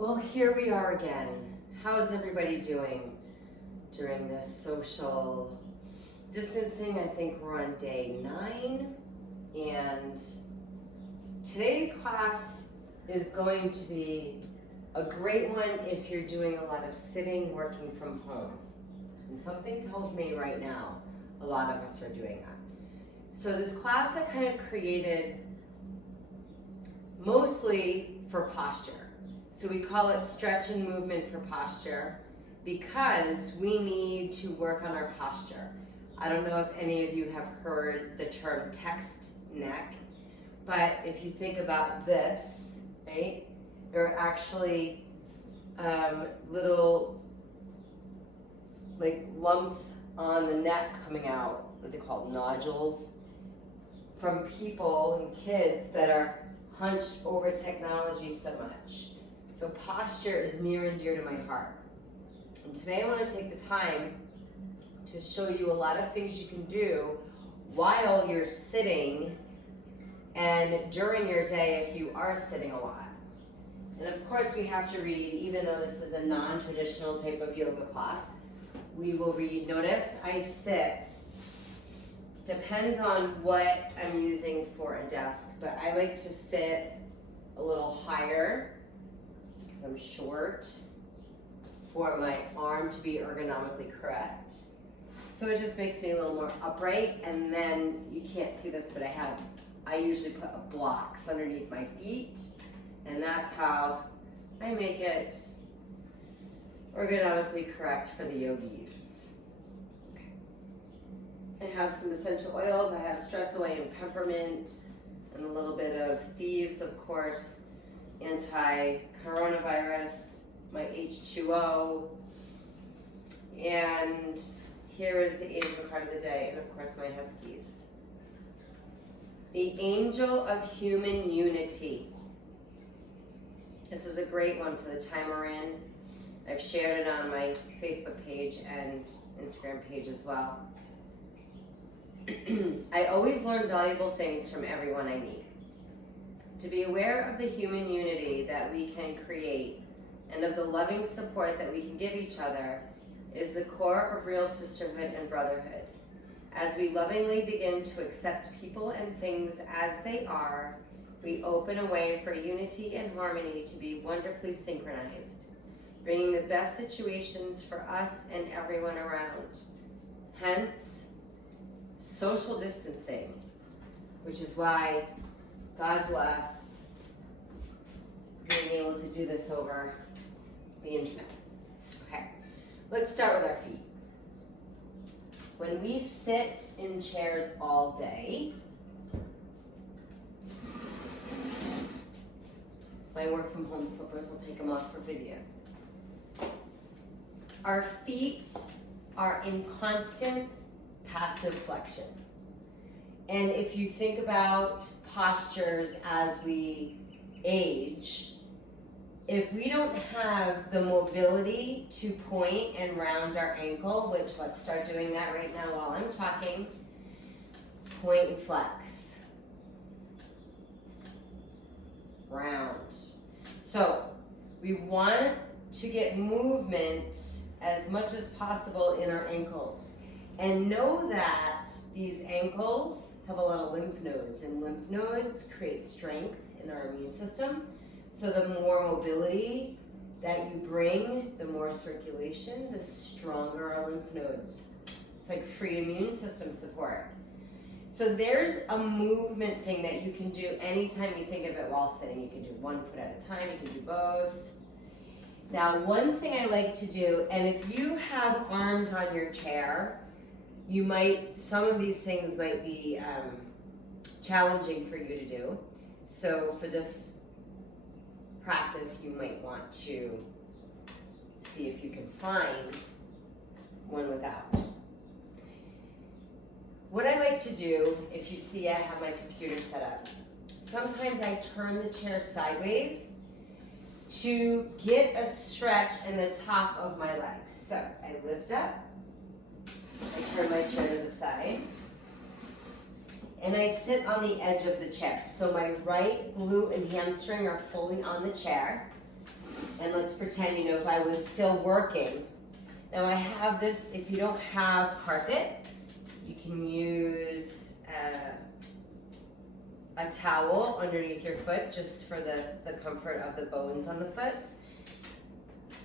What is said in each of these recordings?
Well, here we are again. How's everybody doing during this social distancing? I think we're on day 9, and today's class is going to be a great one if you're doing a lot of sitting, working from home. And something tells me right now, a lot of us are doing that. So this class I kind of created mostly for posture. So we call it stretch and movement for posture because we need to work on our posture. I don't know if any of you have heard the term text neck, but if you think about this, right, there are actually little like lumps on the neck coming out, what they call nodules, from people and kids that are hunched over technology so much. So posture is near and dear to my heart. And today I want to take the time to show you a lot of things you can do while you're sitting and during your day if you are sitting a lot. And of course we have to read, even though this is a non-traditional type of yoga class, we will read. Notice I sit. Depends on what I'm using for a desk, but I like to sit a little higher because I'm short for my arm to be ergonomically correct. So it just makes me a little more upright, and then you can't see this, but I usually put blocks underneath my feet, and that's how I make it ergonomically correct for the yogis. I have some essential oils. I have Stress Away and Peppermint, and a little bit of Thieves, of course, anti-coronavirus, my H2O, and here is the angel card of the day, and of course my Huskies. The Angel of Human Unity. This is a great one for the time we're in. I've shared it on my Facebook page and Instagram page as well. I always learn valuable things from everyone I meet. To be aware of the human unity that we can create and of the loving support that we can give each other is the core of real sisterhood and brotherhood. As we lovingly begin to accept people and things as they are, we open a way for unity and harmony to be wonderfully synchronized, bringing the best situations for us and everyone around. Hence, social distancing, which is why God bless being able to do this over the internet. Okay, let's start with our feet. When we sit in chairs all day, my work from home slippers, I'll take them off for video. Our feet are in constant passive flexion. And if you think about postures as we age, if we don't have the mobility to point and round our ankle, which let's start doing that right now while I'm talking, point and flex. Round. So we want to get movement as much as possible in our ankles. And know that these ankles have a lot of lymph nodes, and lymph nodes create strength in our immune system. So the more mobility that you bring, the more circulation, the stronger our lymph nodes. It's like free immune system support. So there's a movement thing that you can do anytime you think of it while sitting. You can do one foot at a time, you can do both. Now, one thing I like to do, and if you have arms on your chair, some of these things might be challenging for you to do. So for this practice, you might want to see if you can find one without. What I like to do, if you see I have my computer set up, sometimes I turn the chair sideways to get a stretch in the top of my legs. So I lift up, I turn my chair to the side, and I sit on the edge of the chair. So my right glute and hamstring are fully on the chair, And let's pretend, you know, if I was still working. Now I have this, if you don't have carpet, you can use a towel underneath your foot just for the comfort of the bones on the foot.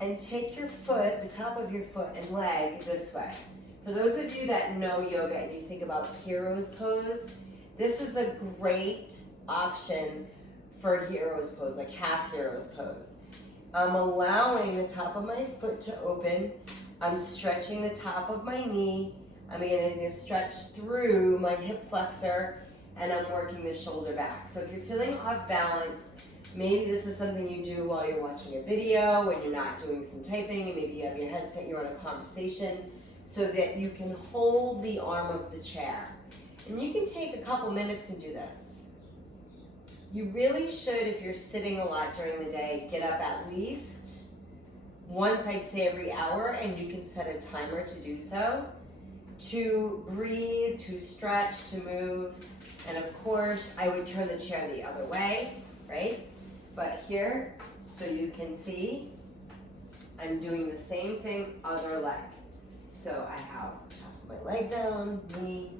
And take your foot, the top of your foot and leg this way. For those of you that know yoga and you think about hero's pose, this is a great option for hero's pose, like half hero's pose. I'm allowing the top of my foot to open. I'm stretching the top of my knee. I'm beginning to stretch through my hip flexor, and I'm working the shoulder back. So if you're feeling off balance, maybe this is something you do while you're watching a video, when you're not doing some typing, and maybe you have your headset, you're on a conversation, so that you can hold the arm of the chair. And you can take a couple minutes to do this. You really should, if you're sitting a lot during the day, get up at least once, I'd say every hour, and you can set a timer to do so, to breathe, to stretch, to move. And of course, I would turn the chair the other way, right? But here, so you can see, I'm doing the same thing, other leg. So I have the top of my leg down, knee.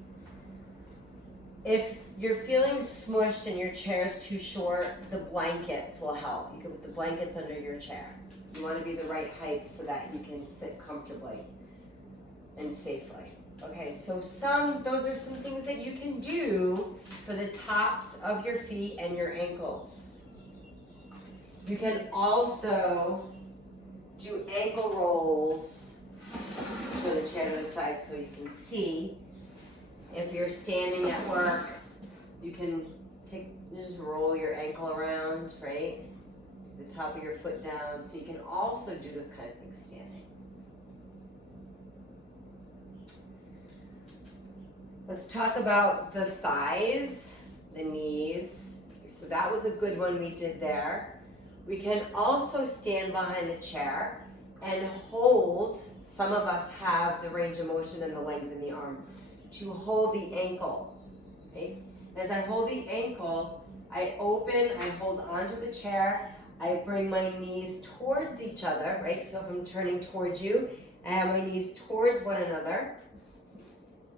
If you're feeling smushed and your chair is too short, the blankets will help. You can put the blankets under your chair. You want to be the right height so that you can sit comfortably and safely. Okay, so those are some things that you can do for the tops of your feet and your ankles. You can also do ankle rolls. Turn the chair to the side so you can see. If you're standing at work, you can just roll your ankle around, right? The top of your foot down, so you can also do this kind of thing standing. Let's talk about the thighs, the knees. So that was a good one we did there. We can also stand behind the chair and hold, some of us have the range of motion and the length in the arm, to hold the ankle, right? As I hold the ankle, I open, I hold onto the chair, I bring my knees towards each other, right? So if I'm turning towards you, I have my knees towards one another,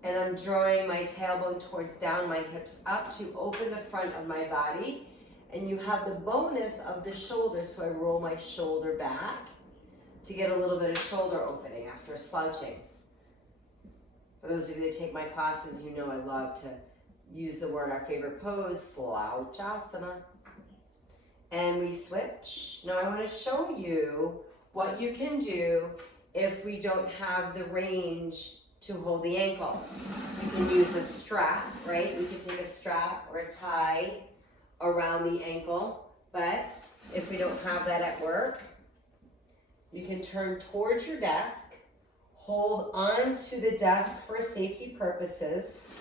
and I'm drawing my tailbone towards down, my hips up to open the front of my body, and you have the bonus of the shoulder, so I roll my shoulder back to get a little bit of shoulder opening after slouching. For those of you that take my classes, you know I love to use the word, our favorite pose, slouchasana. And we switch. Now I want to show you what you can do if we don't have the range to hold the ankle. You can use a strap, right? We can take a strap or a tie around the ankle, but if we don't have that at work, you can turn towards your desk, hold on to the desk for safety purposes,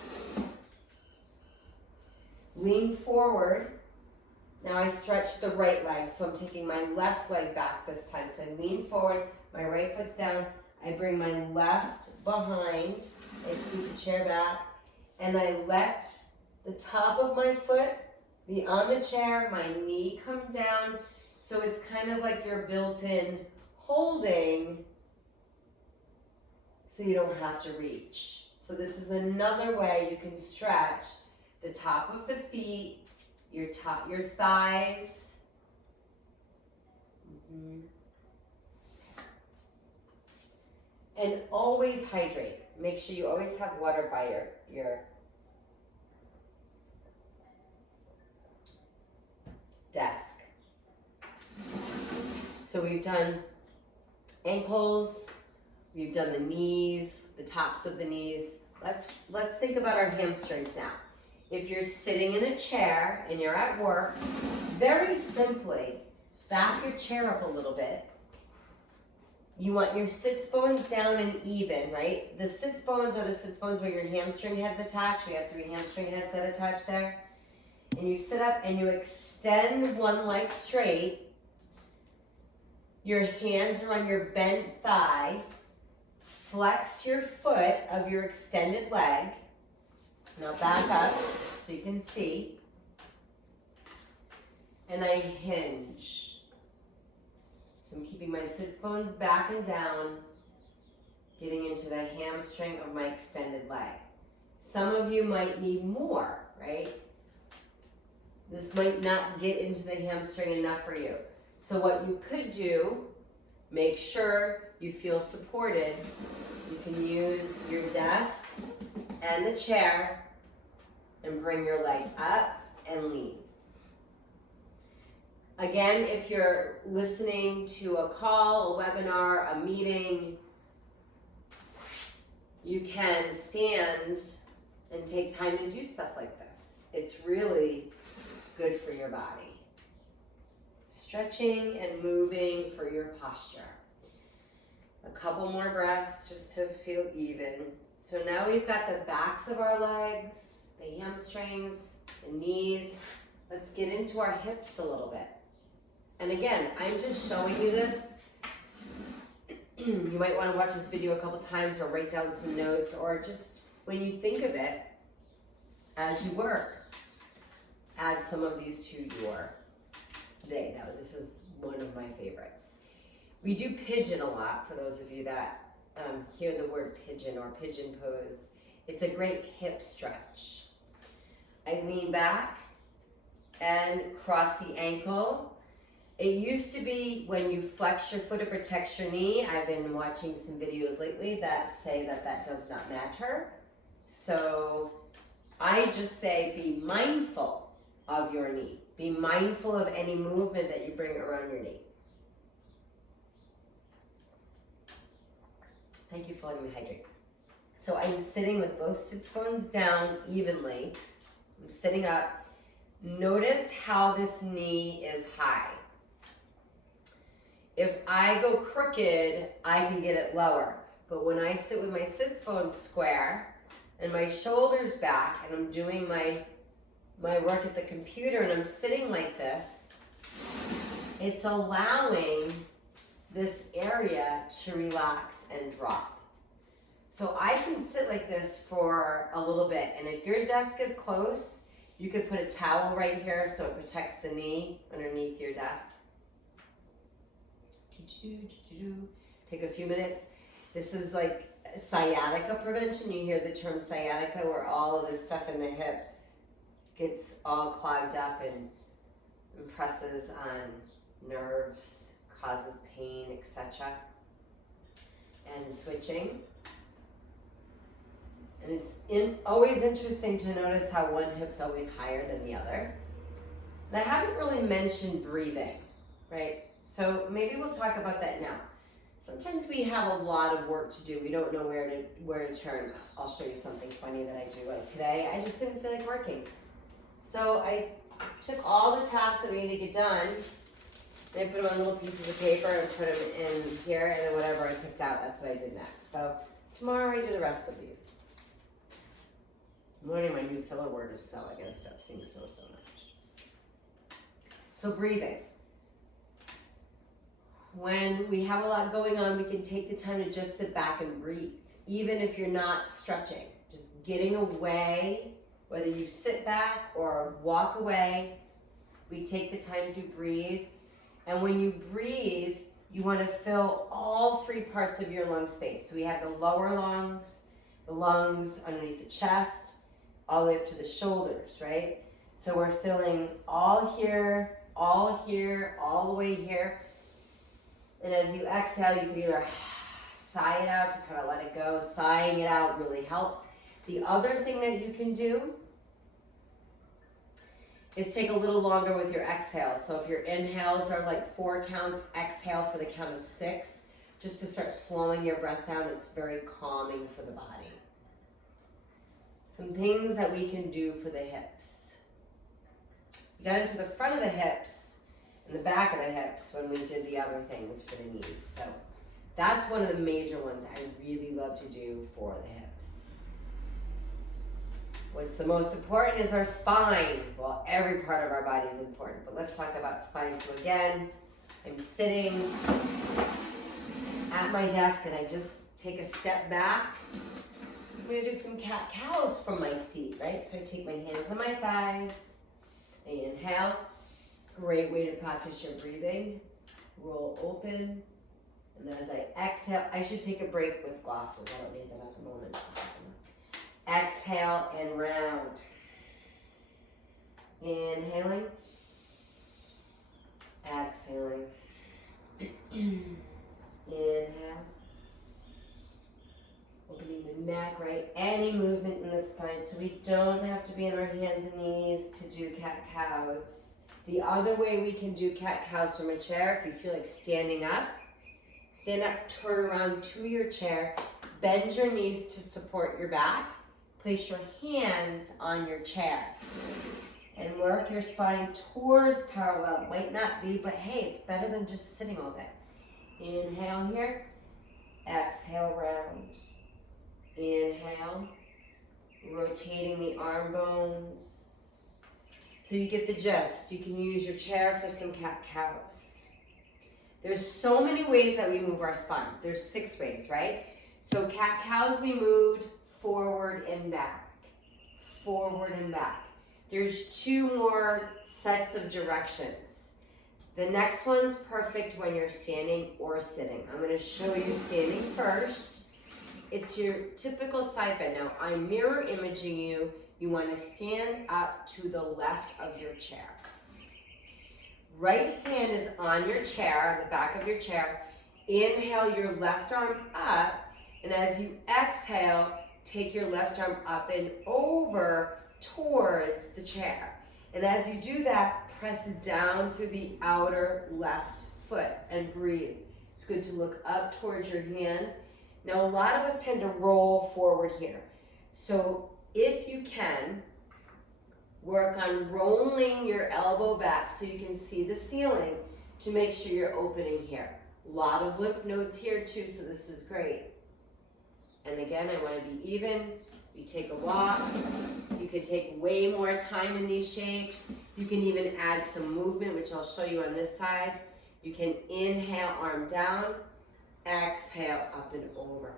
lean forward. Now I stretch the right leg, so I'm taking my left leg back this time. So I lean forward, my right foot's down, I bring my left behind, I scoot the chair back, and I let the top of my foot be on the chair, my knee come down, so it's kind of like your built-in holding, so you don't have to reach. So this is another way you can stretch the top of the feet, your thighs. And always hydrate. Make sure you always have water by your desk. So we've done ankles, we've done the knees, the tops of the knees. Let's think about our hamstrings now. If you're sitting in a chair and you're at work, very simply, back your chair up a little bit. You want your sits bones down and even, right? The sits bones are the sits bones where your hamstring head's attached. We have 3 hamstring heads that attach there. And you sit up and you extend one leg straight. Your hands are on your bent thigh. Flex your foot of your extended leg. Now back up so you can see. And I hinge. So I'm keeping my sits bones back and down, getting into the hamstring of my extended leg. Some of you might need more, right? This might not get into the hamstring enough for you. So what you could do, make sure you feel supported. You can use your desk and the chair and bring your leg up and lean. Again, if you're listening to a call, a webinar, a meeting, you can stand and take time to do stuff like this. It's really good for your body. Stretching and moving for your posture. A couple more breaths just to feel even. So now we've got the backs of our legs, the hamstrings, the knees. Let's get into our hips a little bit. And again, I'm just showing you this. You might want to watch this video a couple times or write down some notes, or just when you think of it as you work, add some of these to your day. Now, this is one of my favorites. We do pigeon a lot, for those of you that hear the word pigeon or pigeon pose. It's a great hip stretch. I lean back and cross the ankle. It used to be when you flex your foot, it protects your knee. I've been watching some videos lately that say that that does not matter. So I just say be mindful of your knee. Be mindful of any movement that you bring around your knee. Thank you for letting me hydrate. So I'm sitting with both sits bones down evenly. I'm sitting up. Notice how this knee is high. If I go crooked, I can get it lower. But when I sit with my sits bones square and my shoulders back and I'm doing my work at the computer and I'm sitting like this, it's allowing this area to relax and drop. So I can sit like this for a little bit, and if your desk is close, you could put a towel right here so it protects the knee underneath your desk. Take a few minutes. This is like sciatica prevention. You hear the term sciatica, where all of this stuff in the hip gets all clogged up and impresses on nerves, causes pain, etc. And switching. And it's always interesting to notice how one hip's always higher than the other. And I haven't really mentioned breathing, right? So maybe we'll talk about that now. Sometimes we have a lot of work to do. We don't know where to turn. I'll show you something funny that I do. Like today, I just didn't feel like working. So I took all the tasks that we need to get done, and I put them on little pieces of paper and put them in here, and then whatever I picked out, that's what I did next. So tomorrow I do the rest of these. I'm learning my new filler word is so. I gotta stop saying so much. So breathing. When we have a lot going on, we can take the time to just sit back and breathe. Even if you're not stretching, just getting away, whether you sit back or walk away, we take the time to breathe. And when you breathe, you want to fill all three parts of your lung space. So we have the lower lungs, the lungs underneath the chest, all the way up to the shoulders, right? So we're filling all here, all here, all the way here. And as you exhale, you can either sigh it out to kind of let it go. Sighing it out really helps. The other thing that you can do is take a little longer with your exhales. So if your inhales are like 4 counts, exhale for the count of 6, just to start slowing your breath down. It's very calming for the body. Some things that we can do for the hips. We got into the front of the hips and the back of the hips when we did the other things for the knees. So that's one of the major ones I really love to do for the hips. What's the most important is our spine. Well, every part of our body is important, but let's talk about spine. So again, I'm sitting at my desk and I just take a step back. I'm gonna do some cat-cows from my seat, right? So I take my hands on my thighs, I inhale. Great way to practice your breathing. roll open. And as I exhale, I should take a break with glasses. I don't need them at the moment. Exhale and round. Inhaling. Exhaling. Inhale. Opening the neck, right? Any movement in the spine, so we don't have to be on our hands and knees to do cat-cows. The other way we can do cat-cows from a chair, if you feel like standing up, stand up, turn around to your chair, bend your knees to support your back, place your hands on your chair, and work your spine towards parallel. It might not be, but hey, it's better than just sitting all day. Inhale here, exhale, round. Inhale, rotating the arm bones. So you get the gist. You can use your chair for some cat-cows. There's so many ways that we move our spine. There's 6 ways, right? So cat-cows we moved forward and back. Forward and back. There's 2 more sets of directions. The next one's perfect when you're standing or sitting. I'm going to show you standing first. It's your typical side bend. Now, I'm mirror imaging you. You want to stand up to the left of your chair. Right hand is on your chair, the back of your chair. Inhale your left arm up, and as you exhale, take your left arm up and over towards the chair. And as you do that, press down through the outer left foot and breathe. It's good to look up towards your hand. Now, a lot of us tend to roll forward here. So if you can, work on rolling your elbow back so you can see the ceiling to make sure you're opening here. A lot of lymph nodes here too, so this is great. And again, I want to be even. You take a walk. You could take way more time in these shapes. You can even add some movement, which I'll show you on this side. You can inhale, arm down. Exhale, up and over.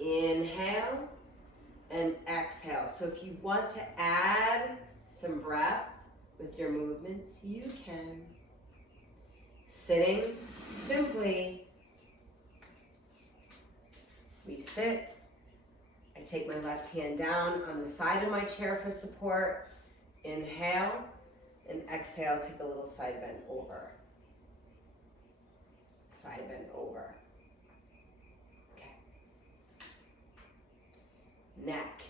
Inhale and exhale. So if you want to add some breath with your movements, you can. Sitting, simply, we sit. I take my left hand down on the side of my chair for support. Inhale and exhale, take a little side bend over. Side bend over. Neck,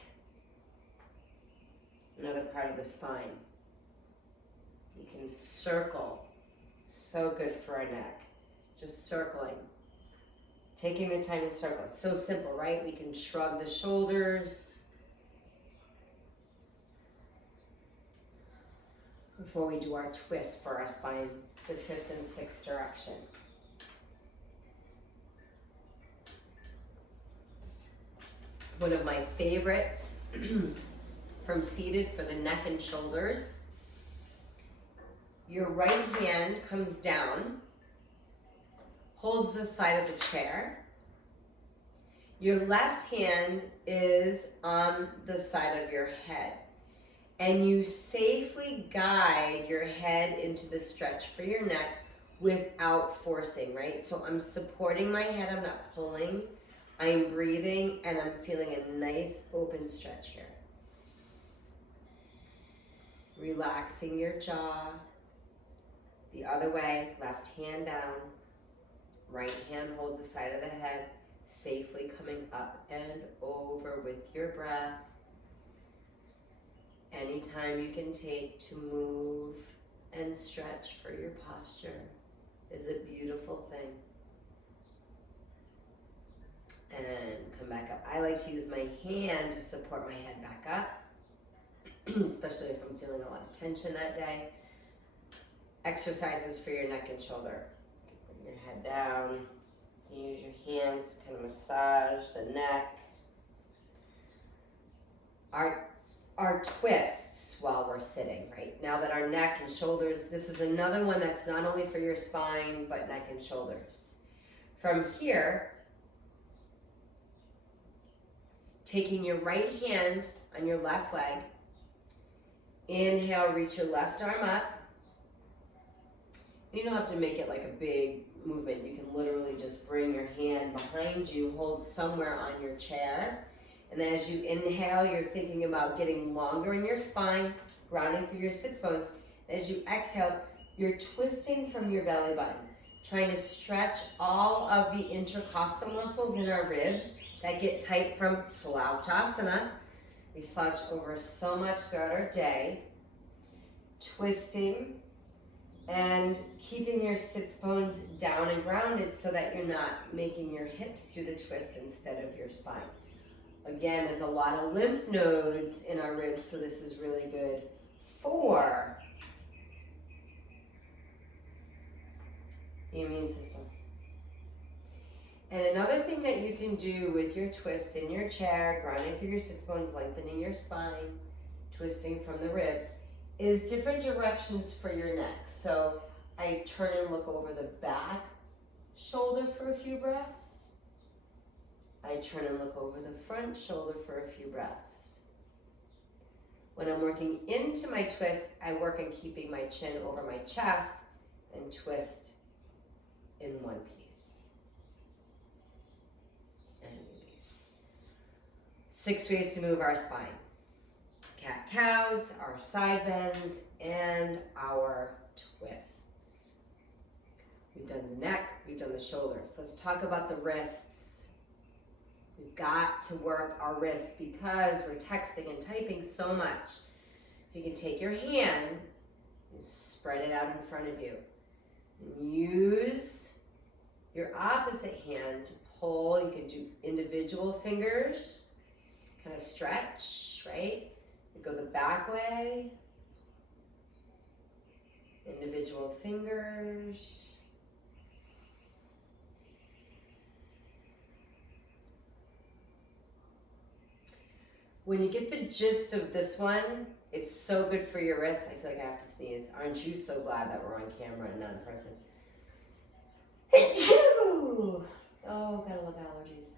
another part of the spine. You can circle, so good for our neck. Just circling, taking the time to circle. It's so simple, right? We can shrug the shoulders before we do our twist for our spine, the 5th and 6th direction. One of my favorites from seated for the neck and shoulders. Your right hand comes down, holds the side of the chair. Your left hand is on the side of your head. And you safely guide your head into the stretch for your neck without forcing, right? So I'm supporting my head, I'm not pulling. I'm breathing and I'm feeling a nice open stretch here. Relaxing your jaw. The other way, left hand down. Right hand holds the side of the head, safely coming up and over with your breath. Any time you can take to move and stretch for your posture is a beautiful thing. And come back up. I like to use my hand to support my head back up, especially if I'm feeling a lot of tension that day. Exercises for your neck and shoulder. Bring your head down. You use your hands, kind of massage the neck. Our twists while we're sitting, right? Now that our neck and shoulders, this is another one that's not only for your spine, but neck and shoulders. From here, taking your right hand on your left leg, inhale, reach your left arm up. You don't have to make it like a big movement. You can literally just bring your hand behind you, hold somewhere on your chair. And then as you inhale, you're thinking about getting longer in your spine, grounding through your sits bones. As you exhale, you're twisting from your belly button, trying to stretch all of the intercostal muscles in our ribs that get tight from slouchasana. We slouch over so much throughout our day, twisting and keeping your sits bones down and grounded so that you're not making your hips through the twist instead of your spine. Again, there's a lot of lymph nodes in our ribs, so this is really good for the immune system. And another thing that you can do with your twist in your chair, grounding through your sits bones, lengthening your spine, twisting from the ribs, is different directions for your neck. So I turn and look over the back shoulder for a few breaths. I turn and look over the front shoulder for a few breaths. When I'm working into my twist, I work on keeping my chin over my chest and twist in one piece. And release. 6 ways to move our spine. Cat-cows, our side bends, and our twists. We've done the neck, we've done the shoulders. Let's talk about the wrists. We've got to work our wrists because we're texting and typing so much. So you can take your hand and spread it out in front of you. And use your opposite hand to pull. You can do individual fingers, kind of stretch, right? You go the back way. Individual fingers. When you get the gist of this one, it's so good for your wrists. I feel like I have to sneeze. Aren't you so glad that we're on camera and not in person? Achoo! Oh, gotta love allergies.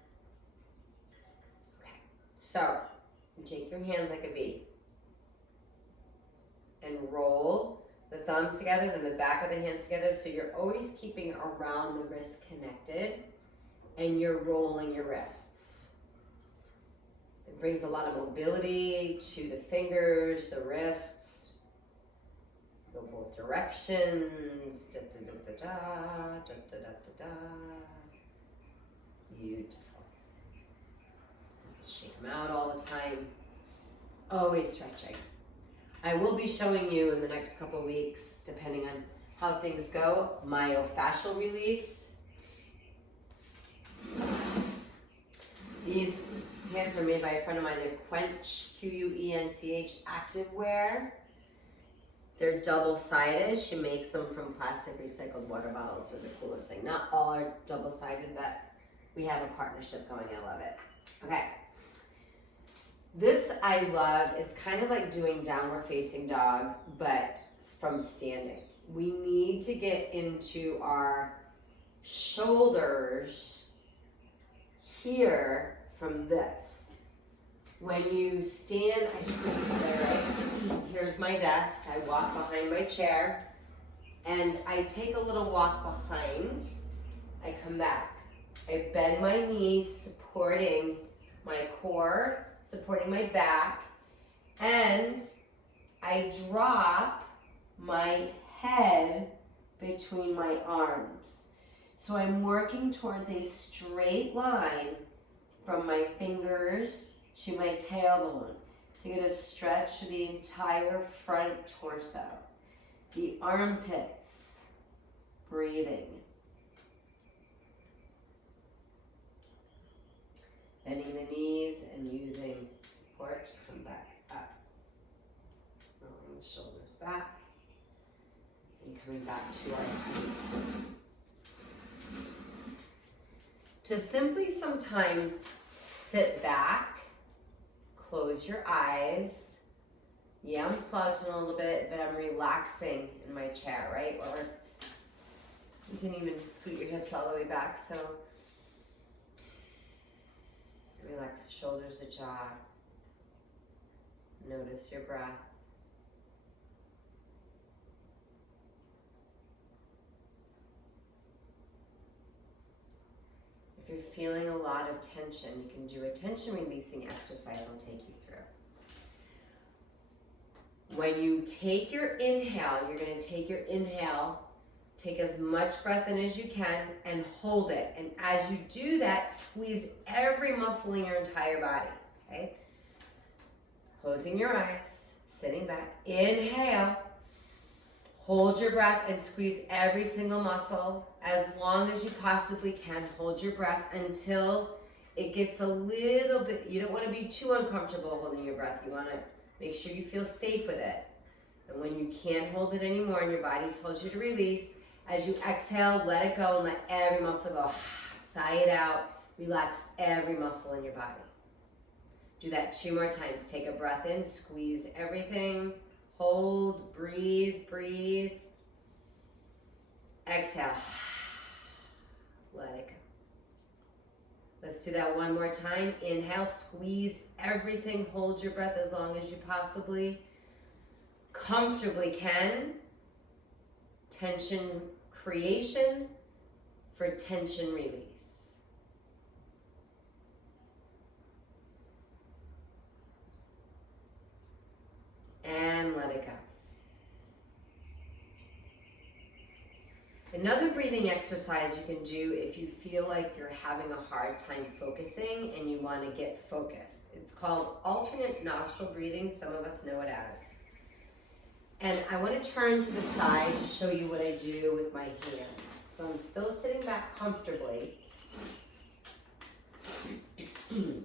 Okay, so you take your hands like a V and roll the thumbs together, then the back of the hands together, so you're always keeping around the wrist connected and you're rolling your wrists. It brings a lot of mobility to the fingers, the wrists. Go both directions. Da, da, da, da, da, da, da, da, da. Beautiful. Shake them out all the time. Always stretching. I will be showing you in the next couple weeks, depending on how things go, myofascial release. These pants are made by a friend of mine. They're Quench, Quench activewear. They're double-sided. She makes them from plastic recycled water bottles. They're the coolest thing. Not all are double-sided, but we have a partnership going. I love it. Okay. This I love. It's kind of like doing downward facing dog, but from standing. We need to get into our shoulders here from this. When you stand, I should do this there, right? Here's my desk. I walk behind my chair and I take a little walk behind. I come back. I bend my knees, supporting my core, supporting my back, and I drop my head between my arms. So I'm working towards a straight line from my fingers to my tailbone to get a stretch to the entire front torso. The armpits, breathing. Bending the knees and using support to come back up. Rolling the shoulders back and coming back to our seat. To simply sometimes sit back, close your eyes. Yeah, I'm slouching a little bit, but I'm relaxing in my chair, right? Or you can even scoot your hips all the way back, so relax the shoulders, the jaw. Notice your breath. If you're feeling a lot of tension, you can do a tension releasing exercise I'll take you through. When you take your inhale, you're going to take your inhale, take as much breath in as you can, and hold it. And as you do that, squeeze every muscle in your entire body, okay? Closing your eyes, sitting back. Inhale. Hold your breath and squeeze every single muscle as long as you possibly can. Hold your breath until it gets a little bit, you don't want to be too uncomfortable holding your breath. You want to make sure you feel safe with it. And when you can't hold it anymore and your body tells you to release, as you exhale, let it go and let every muscle go. Sigh it out. Relax every muscle in your body. Do that 2 more times. Take a breath in, squeeze everything. Hold, breathe, breathe. Exhale. Let it go. Let's do that 1 more time. Inhale, squeeze everything. Hold your breath as long as you possibly comfortably can. Tension creation for tension release. And let it go. Another breathing exercise you can do if you feel like you're having a hard time focusing and you want to get focused. It's called alternate nostril breathing. Some of us know it as. And I want to turn to the side to show you what I do with my hands. So I'm still sitting back comfortably in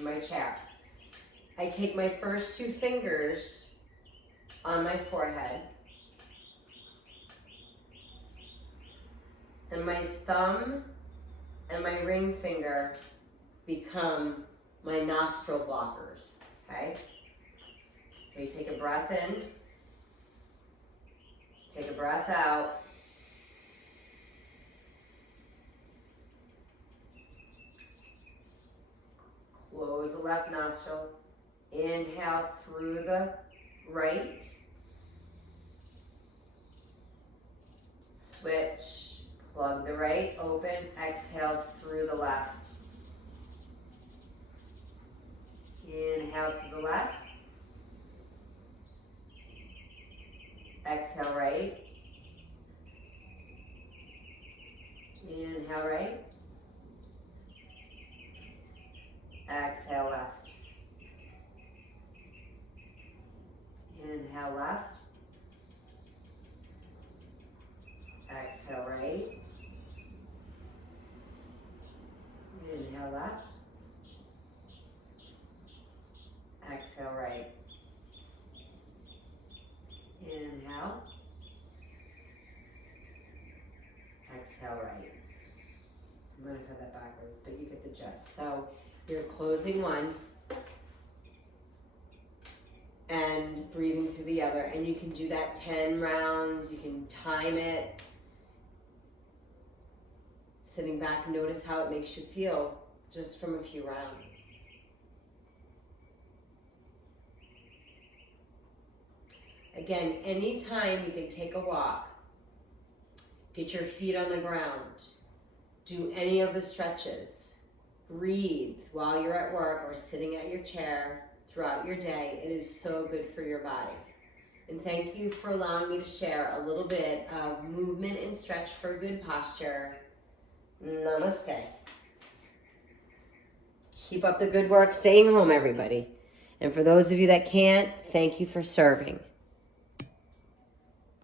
my chair. I take my first 2 fingers on my forehead, and my thumb and my ring finger become my nostril blockers, okay? So you take a breath in, take a breath out, close the left nostril, inhale through the right, switch, plug the right open, exhale through the left. Inhale through the left. Exhale right. Inhale right. Exhale left. Inhale left. Exhale right. Inhale left. Exhale right. Inhale. Exhale right. I might have had that backwards, but you get the gist. So you're closing one and breathing through the other. And you can do that 10 rounds. You can time it. Sitting back, notice how it makes you feel just from a few rounds. Again, anytime you can take a walk, get your feet on the ground, do any of the stretches, breathe while you're at work or sitting at your chair throughout your day. It is so good for your body. And thank you for allowing me to share a little bit of movement and stretch for good posture. Namaste. Keep up the good work staying home, everybody. And for those of you that can't, thank you for serving.